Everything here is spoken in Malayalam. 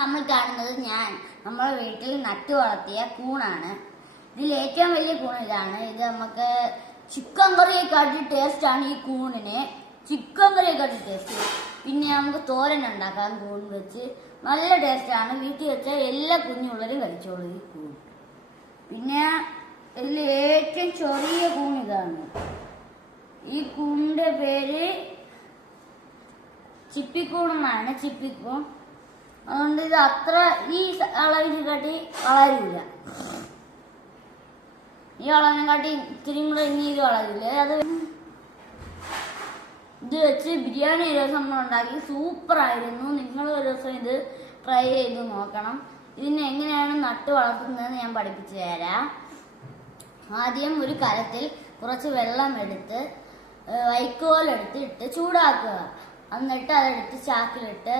നമ്മൾ കാണുന്നത് നമ്മളെ വീട്ടിൽ നട്ടു വളർത്തിയ കൂണാണ്. ഇതിൽ ഏറ്റവും വലിയ കൂൺ ഇതാണ്. ഇത് നമുക്ക് ചിക്കൻ കറിയെക്കാട്ടി ടേസ്റ്റ് ആണ് ഈ കൂണിന്. Chicken കറിയെക്കാട്ടി taste. പിന്നെ നമുക്ക് തോരൻ ഉണ്ടാക്കാം കൂൺ വെച്ച്. നല്ല ടേസ്റ്റ് ആണ്. വീട്ടിൽ വെച്ച എല്ലാ കുഞ്ഞുള്ളവരും കഴിച്ചോളൂ ഈ കൂൺ. പിന്നെ ഇതിൽ ഏറ്റവും ചെറിയ കൂൺ ഇതാണ്. ഈ കൂണിന്റെ പേര് ചിപ്പിക്കൂണെന്നാണ്. ചിപ്പിക്കൂൺ. അതുകൊണ്ട് ഇത് അത്ര ഈ അളവിനെ കാട്ടി വളരില്ല. ഈ അളവിനെ കാട്ടി ഇത്തിരി കൂടെ ഇനി ഇത് വളരില്ല. ഇത് വെച്ച് ബിരിയാണി ഒരു ദിവസം നമ്മൾ ഉണ്ടാക്കി. സൂപ്പറായിരുന്നു. നിങ്ങൾ ഒരു ദിവസം ഇത് ട്രൈ ചെയ്ത് നോക്കണം. ഇതിനെ എങ്ങനെയാണ് നട്ട് വളർത്തുന്നതെന്ന് ഞാൻ പഠിപ്പിച്ചു തരാം. ആദ്യം ഒരു കലത്തിൽ കുറച്ച് വെള്ളം എടുത്ത് വൈക്കോലെടുത്ത് ചൂടാക്കുക. എന്നിട്ട് അതെടുത്ത് ചാക്കിലിട്ട്